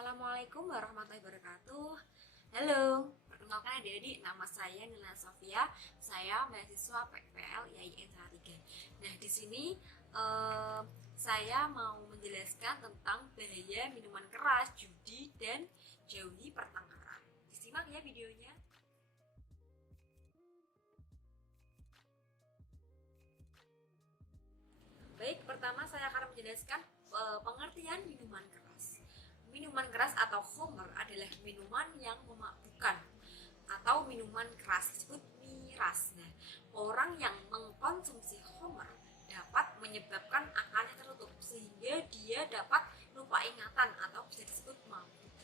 Assalamualaikum warahmatullahi wabarakatuh. Halo, perkenalkan adik-adik, nama saya Nila Sofia. Saya mahasiswa PPL IAIN Salatiga. Nah, di sini saya mau menjelaskan tentang bahaya minuman keras, judi, dan jauhi pertengkaran. Disimak ya videonya. Baik, pertama saya akan menjelaskan pengertian minuman keras. Minuman keras atau khamr adalah minuman yang memabukkan atau minuman keras, disebut miras. Nah, orang yang mengkonsumsi khamr dapat menyebabkan akalnya tertutup sehingga dia dapat lupa ingatan atau bisa disebut mabuk.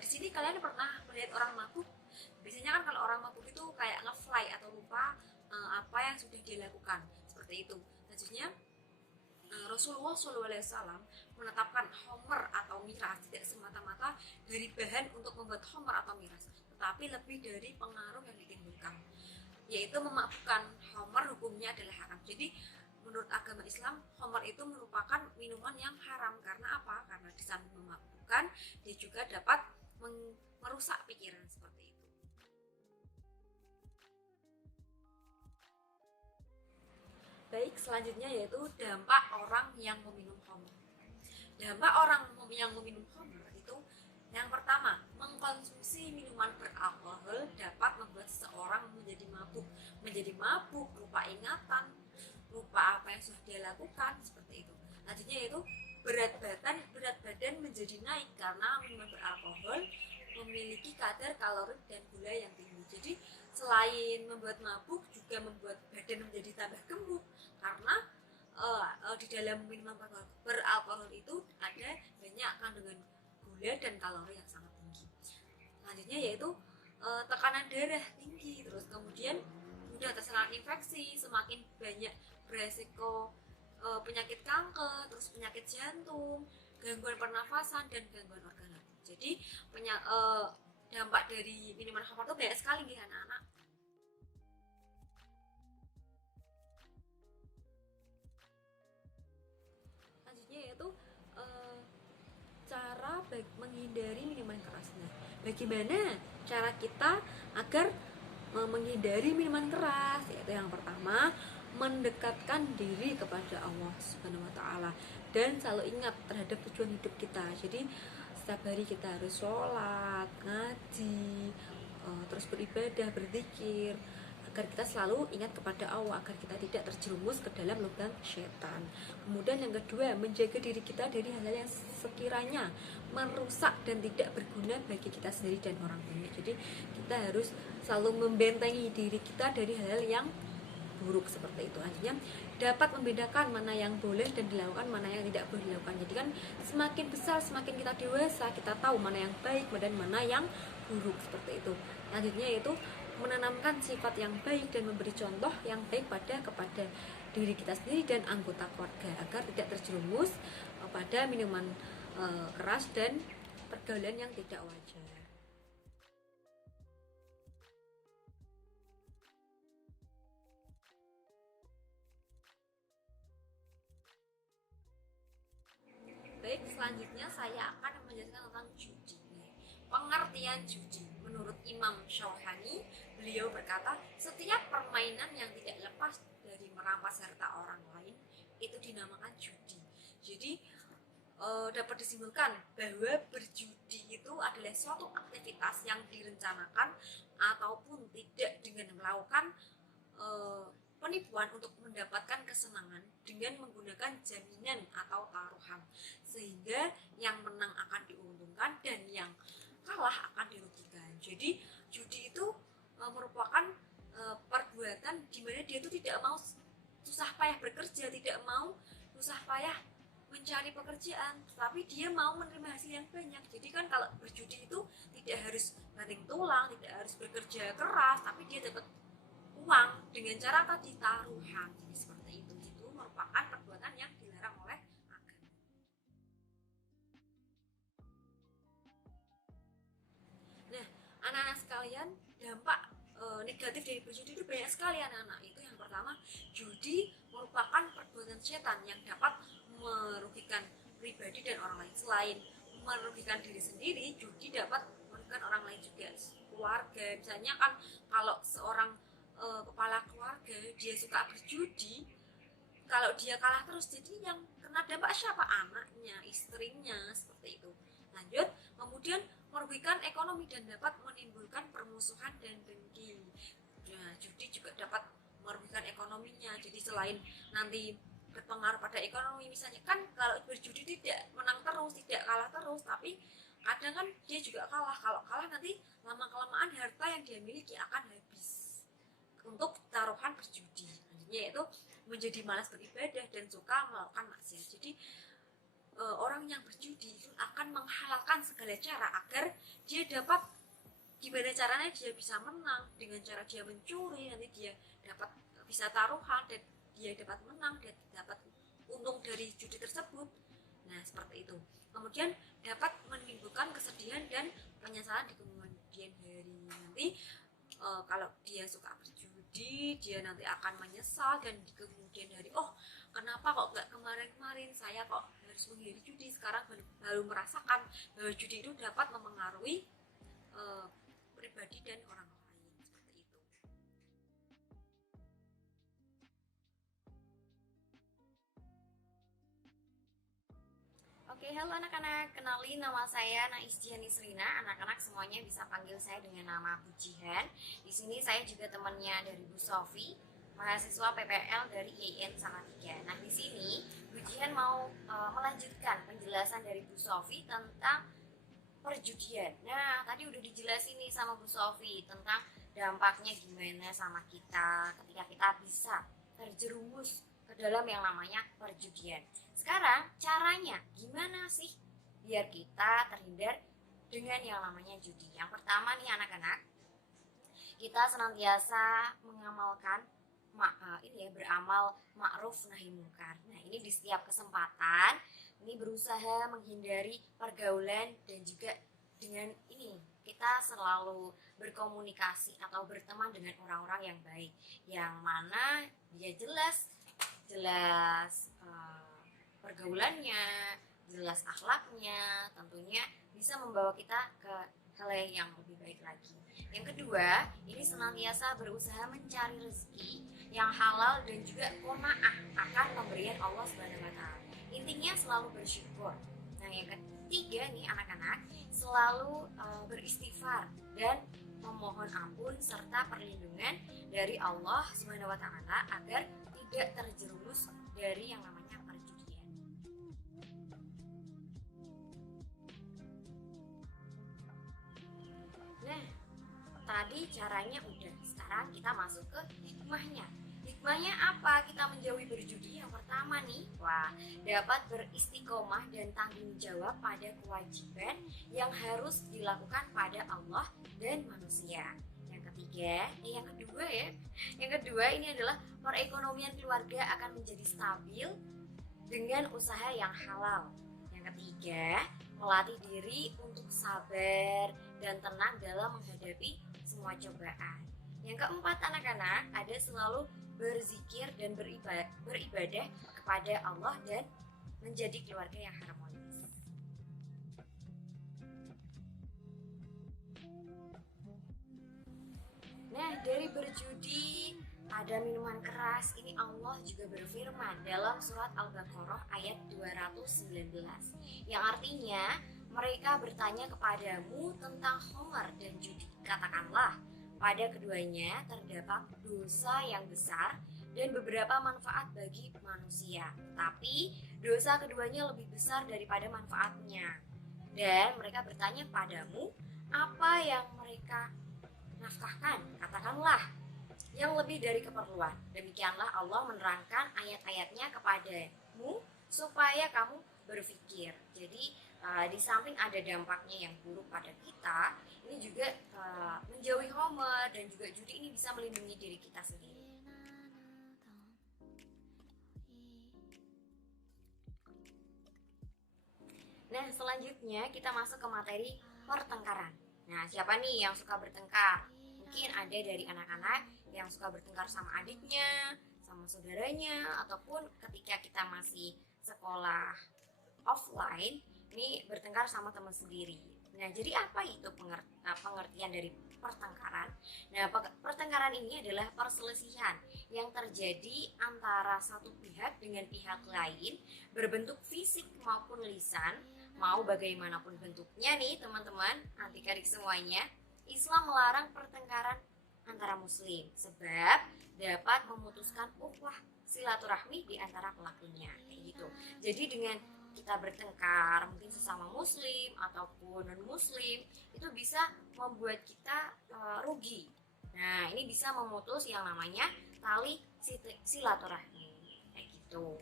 Di sini kalian pernah melihat orang mabuk? Biasanya kan kalau orang mabuk itu kayak ngefly atau lupa apa yang sudah dia lakukan, seperti itu. Selanjutnya Rasulullah SAW menetapkan homer atau miras tidak semata-mata dari bahan untuk membuat homer atau miras, tetapi lebih dari pengaruh yang ditimbulkan, yaitu memabukkan. Homer hukumnya adalah haram. Jadi menurut agama Islam, homer itu merupakan minuman yang haram. Karena apa? Karena di samping memabukkan, dia juga dapat merusak pikiran, seperti itu. Baik, selanjutnya yaitu dampak orang yang meminum khamr. Dampak orang yang meminum khamr itu yang pertama, mengkonsumsi minuman beralkohol dapat membuat seseorang menjadi mabuk, lupa ingatan, lupa apa yang sudah dia lakukan, seperti itu. Selanjutnya yaitu berat badan menjadi naik karena minuman beralkohol memiliki kadar kalori dan gula yang tinggi. Jadi selain membuat mabuk, juga membuat badan menjadi tambah gemuk karena di dalam minuman beralkohol itu ada banyak kandungan gula dan kalori yang sangat tinggi. Selanjutnya yaitu tekanan darah tinggi, terus kemudian mudah terserang infeksi, semakin banyak beresiko penyakit kanker, terus penyakit jantung, gangguan pernafasan, dan gangguan organ lain. Jadi dampak dari minuman khamr itu banyak sekali nih anak-anak. Selanjutnya yaitu cara menghindari minuman keras. Nah, bagaimana cara kita agar menghindari minuman keras? Yaitu yang pertama, mendekatkan diri kepada Allah Subhanahu wa taala dan selalu ingat terhadap tujuan hidup kita. Jadi setiap hari kita harus sholat, ngaji, terus beribadah, berzikir, agar kita selalu ingat kepada Allah, agar kita tidak terjerumus ke dalam lubang setan. Kemudian yang kedua, menjaga diri kita dari hal-hal yang sekiranya merusak dan tidak berguna bagi kita sendiri dan orang lain. Jadi kita harus selalu membentengi diri kita dari hal-hal yang buruk, seperti itu. Artinya dapat membedakan mana yang boleh dan dilakukan, mana yang tidak boleh dilakukan. Jadi kan semakin besar, semakin kita dewasa, kita tahu mana yang baik dan mana yang buruk, seperti itu. Selanjutnya yaitu menanamkan sifat yang baik dan memberi contoh yang baik kepada diri kita sendiri dan anggota keluarga agar tidak terjerumus pada minuman keras dan pergaulan yang tidak wajar. Baik, selanjutnya saya akan menjelaskan tentang judi. Pengertian judi. Menurut Imam Syauhani, beliau berkata, setiap permainan yang tidak lepas dari merampas harta orang lain itu dinamakan judi. Jadi dapat disimpulkan bahwa berjudi itu adalah suatu aktivitas yang direncanakan ataupun tidak dengan melakukan penipuan untuk mendapatkan kesenangan dengan menggunakan jaminan atau taruhan, sehingga yang menang akan diuntungkan dan yang kalah akan dirugikan. Jadi judi itu merupakan perbuatan di mana dia itu tidak mau susah payah bekerja, tidak mau susah payah mencari pekerjaan, tapi dia mau menerima hasil yang banyak. Jadi kan kalau berjudi itu tidak harus banting tulang, tidak harus bekerja keras, tapi dia dapat uang dengan cara tadi taruhan. Jadi seperti itu merupakan perbuatan yang dilarang oleh agama. Nah, anak-anak sekalian, dampak negatif dari berjudi itu banyak sekali anak-anak. Itu yang pertama, judi merupakan perbuatan setan yang dapat merugikan pribadi dan orang lain. Selain merugikan diri sendiri, judi dapat merugikan orang lain juga, keluarga. Misalnya kan kalau seorang kepala keluarga dia suka berjudi, kalau dia kalah terus, jadi yang kena dampak siapa? Anaknya, istrinya, seperti itu. Lanjut, kemudian merugikan ekonomi dan dapat menimbulkan permusuhan dan dengki. Nah, judi juga dapat merugikan ekonominya. Jadi selain nanti berpengaruh pada ekonomi, misalnya kan kalau berjudi tidak menang terus, tidak kalah terus, tapi kadang kan dia juga kalah. Kalau kalah nanti lama kelamaan harta yang dia miliki akan habis untuk taruhan berjudi. Yaitu menjadi malas beribadah dan suka melakukan maksiat. Jadi orang yang berjudi itu akan menghalalkan segala cara agar dia dapat, gimana caranya dia bisa menang, dengan cara dia mencuri, nanti dia dapat bisa taruhan dan dia dapat menang dan dapat untung dari judi tersebut. Nah, seperti itu. Kemudian dapat menimbulkan kesedihan dan penyesalan di kemudian hari. Nanti kalau dia suka berjudi, dia nanti akan menyesal, dan di kemudian hari, oh kenapa kok nggak kemarin-kemarin saya kok harus menghindari judi, sekarang baru merasakan bahwa judi itu dapat memengaruhi pribadi dan orang lain, seperti itu. Oke, halo anak-anak. Kenalin, nama saya Naisjian Nisrina. Anak-anak semuanya bisa panggil saya dengan nama Bu Jihan. Di sini saya juga temannya dari Bu Sofi, mahasiswa PPL dari IAIN Salatiga. Nah, di sini Bu Jihan mau melanjutkan penjelasan dari Bu Sofi tentang perjudian. Nah, tadi udah dijelasin nih sama Bu Sofi tentang dampaknya gimana sama kita ketika kita bisa terjerumus ke dalam yang namanya perjudian. Sekarang caranya gimana sih biar kita terhindar dengan yang namanya judi? Yang pertama nih anak-anak, kita senantiasa mengamalkan beramal ma'ruf nahi munkar. Nah, ini di setiap kesempatan ini berusaha menghindari pergaulan, dan juga dengan ini kita selalu berkomunikasi atau berteman dengan orang-orang yang baik, yang mana dia jelas pergaulannya, jelas akhlaknya, tentunya bisa membawa kita ke hal yang lebih baik lagi. Yang kedua, ini senantiasa berusaha mencari rezeki yang halal dan juga qanaah akan pemberian Allah Subhanahu wa taala. Intinya selalu bersyukur. Nah, yang ketiga nih anak-anak, selalu beristighfar dan memohon ampun serta perlindungan dari Allah Subhanahu wa taala agar tidak terjerumus dari yang namanya perjudian. Nah, tadi caranya udah. Sekarang kita masuk ke hikmahnya. Hikmahnya apa kita menjauhi berjudi? Yang pertama nih, dapat beristiqomah dan tanggung jawab pada kewajiban yang harus dilakukan pada Allah dan manusia. Yang kedua ini adalah perekonomian keluarga akan menjadi stabil dengan usaha yang halal. Yang ketiga, melatih diri untuk sabar dan tenang dalam menghadapi semua cobaan. Yang keempat anak-anak, ada selalu berzikir dan beribadah kepada Allah dan menjadi keluarga yang harmonis. Nah, dari berjudi, ada minuman keras, ini Allah juga berfirman dalam surat Al-Baqarah ayat 219, yang artinya mereka bertanya kepadamu tentang khamar dan judi. Katakanlah, pada keduanya terdapat dosa yang besar dan beberapa manfaat bagi manusia, tapi dosa keduanya lebih besar daripada manfaatnya. Dan mereka bertanya kepadamu, apa yang mereka nafkahkan? Katakanlah, yang lebih dari keperluan. Demikianlah Allah menerangkan ayat-ayatnya kepadamu supaya kamu berpikir. Jadi di samping ada dampaknya yang buruk pada kita, ini juga menjauhi khamar dan juga judi ini bisa melindungi diri kita sendiri. Nah, selanjutnya kita masuk ke materi pertengkaran. Nah, siapa nih yang suka bertengkar? Mungkin ada dari anak-anak yang suka bertengkar sama adiknya, sama saudaranya, ataupun ketika kita masih sekolah offline, ini bertengkar sama teman sendiri. Nah, jadi apa itu pengertian dari pertengkaran? Nah, pertengkaran ini adalah perselisihan yang terjadi antara satu pihak dengan pihak lain, berbentuk fisik maupun lisan. Mau bagaimanapun bentuknya nih teman-teman, adik-adik semuanya, Islam melarang pertengkaran antara muslim sebab dapat memutuskan ukhuwah silaturahmi di antara pelakunya, kayak gitu. Jadi dengan kita bertengkar mungkin sesama muslim ataupun non muslim, itu bisa membuat kita rugi. Nah, ini bisa memutus yang namanya tali silaturahmi, kayak gitu.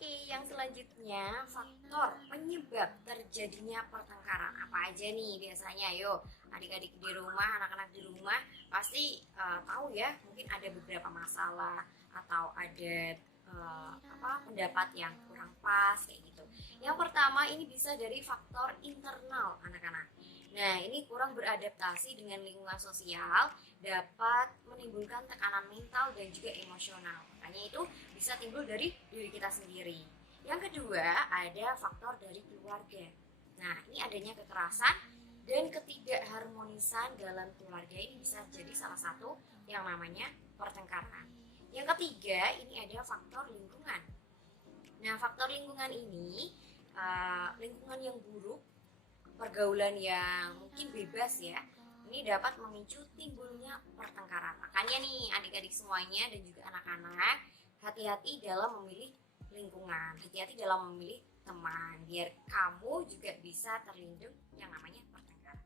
Oke, yang selanjutnya faktor penyebab terjadinya pertengkaran apa aja nih biasanya? Yuk, adik-adik di rumah, anak-anak di rumah pasti tahu ya, mungkin ada beberapa masalah atau ada pendapat yang kurang pas kayak gitu. Yang pertama ini bisa dari faktor internal anak-anak. Nah, ini kurang beradaptasi dengan lingkungan sosial dapat menimbulkan tekanan mental dan juga emosional. Makanya itu bisa timbul dari diri kita sendiri. Yang kedua, ada faktor dari keluarga. Nah, ini adanya kekerasan dan ketidakharmonisan dalam keluarga ini bisa jadi salah satu yang namanya pertengkaran. Yang ketiga, ini ada faktor lingkungan. Nah, faktor lingkungan ini lingkungan yang buruk, pergaulan yang mungkin bebas ya, ini dapat memicu timbulnya pertengkaran. Makanya nih adik-adik semuanya dan juga anak-anak, hati-hati dalam memilih lingkungan, hati-hati dalam memilih teman, biar kamu juga bisa terlindung yang namanya pertengkaran.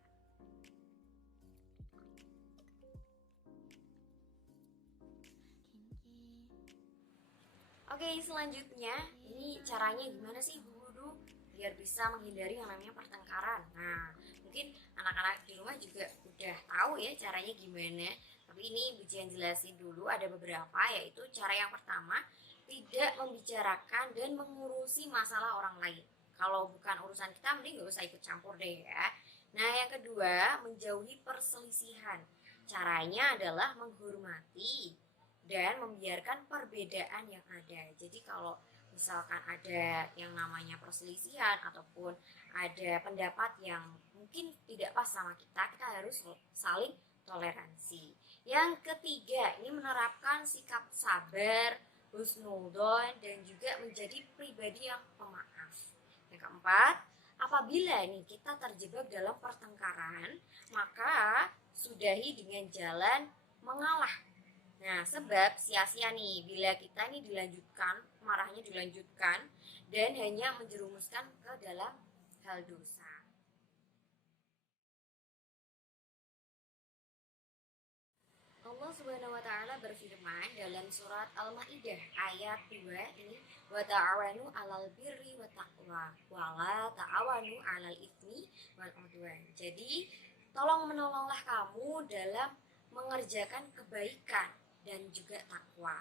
Oke, selanjutnya ini caranya gimana sih guru biar bisa menghindari yang namanya pertengkaran. Nah, mungkin anak-anak di rumah juga udah tahu ya caranya gimana. Tapi ini Bujian jelasin dulu, ada beberapa, yaitu cara yang pertama, tidak membicarakan dan mengurusi masalah orang lain. Kalau bukan urusan kita, mending gak usah ikut campur deh ya. Nah, yang kedua, menjauhi perselisihan. Caranya adalah menghormati dan membiarkan perbedaan yang ada. Jadi kalau misalkan ada yang namanya perselisihan ataupun ada pendapat yang mungkin tidak pas sama kita, kita harus saling toleransi. Yang ketiga, ini menerapkan sikap sabar, husnudon, dan juga menjadi pribadi yang pemaaf. Yang keempat, apabila nih kita terjebak dalam pertengkaran, maka sudahi dengan jalan mengalah. Nah, sebab sia-sia nih bila kita nih dilanjutkan, marahnya dilanjutkan dan hanya menjerumuskan ke dalam hal dosa. Allah Subhanahu wa taala berfirman dalam surat Al-Maidah ayat 2 ini, wa ta'awanu 'alal birri wa taqwa wa la ta'awanu 'alal itsmi wal 'udwan. Jadi, tolong menolonglah kamu dalam mengerjakan kebaikan dan juga takwa.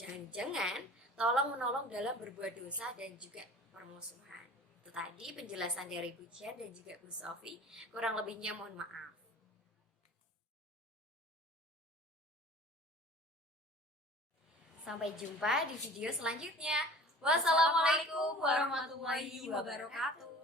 Jangan-jangan tolong menolong dalam berbuat dosa dan juga permusuhan. Itu tadi penjelasan dari Bu Cian dan juga Bu Sofi. Kurang lebihnya mohon maaf. Sampai jumpa di video selanjutnya. Wassalamualaikum warahmatullahi wabarakatuh.